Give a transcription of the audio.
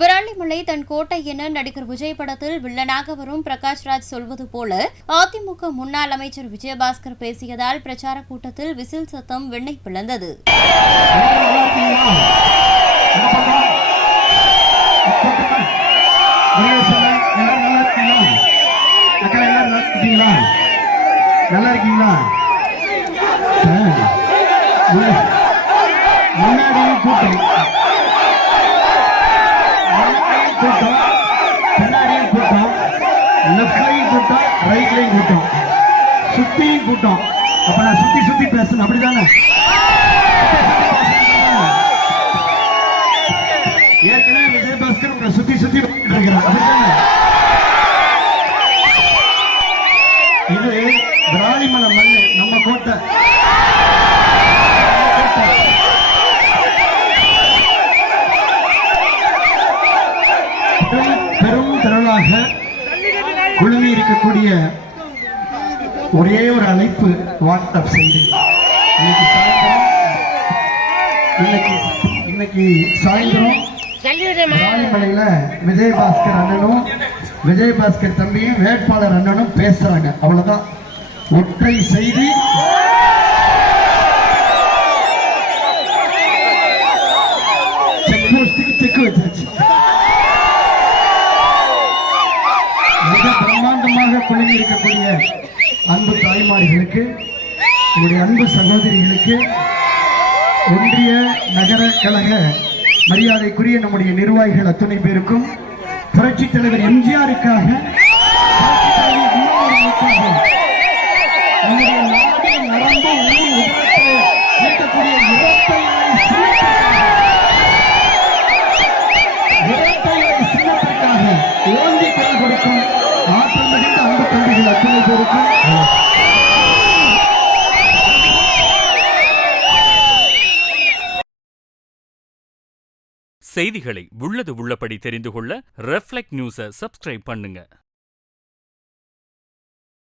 விராலிமலை தன் கோட்டை என நடிகர் விஜய் படத்தில் வில்லனாக வரும் பிரகாஷ்ராஜ் சொல்வது போல அதிமுக முன்னாள் அமைச்சர் விஜயபாஸ்கர் பேசியதால் பிரச்சார கூட்டத்தில் விசில் சத்தம் விண்ணை பிளந்தது. நல்லா இருக்கீங்களா? முன்னாடியும் கூட்டம், பின்னாடியும் கூட்டம், லெப்ட்லையும் கூட்டம், ரைட்லையும் கூட்டம், சுத்தியும் கூட்டம். அப்ப நான் சுத்தி சுத்தி பேசணும், அப்படிதானே? ஏற்கனவே விஜயபாஸ்கர் உங்களை சுத்தி சுத்தி இருக்கிறார், அப்படிதானே? இது விராலிமலை மண்ணு, நம்ம கோட்டை. பெரும் திரளாக குழுமி இருக்கக்கூடிய ஒரே ஒரு அழைப்பு, வாட்ஸ்அப் செய்தி. இன்னைக்கு சாயந்தரம் விராலிமலையில விஜயபாஸ்கர் அண்ணனும் விஜயபாஸ்கர் தம்பியும் வேட்பாளர் அண்ணனும் பேசுறாங்க, அவ்வளவுதான். ஒற்றை செய்தி. செக் போஸ்டுக்கு செக் வச்சாச்சு. மிக பிரம்மாண்டமாக குழுமி இருக்கக்கூடிய அன்பு தாய்மார்களுக்கு, என்னுடைய அன்பு சகோதரிகளுக்கு, ஒன்றிய நகர கழக மரியாதைக்குரிய நம்முடைய நிர்வாகிகள் அத்தனை பேருக்கும், புரட்சித் தலைவர் எம்ஜிஆருக்காக, நம்முடைய நாடு நரம்பு இருக்கக்கூடிய இரட்டை சின்னத்திற்காக ஓந்தி குரல் கொடுக்கும் ஆற்றல் மிகுந்த அன்பு தம்பிகள் அத்தனை பேருக்கும் செய்திகளை உள்ளது உள்ளபடி தெரிந்து கொள்ள ரெஃப்ளெக்ட் நியூஸை சப்ஸ்கிரைப் பண்ணுங்க.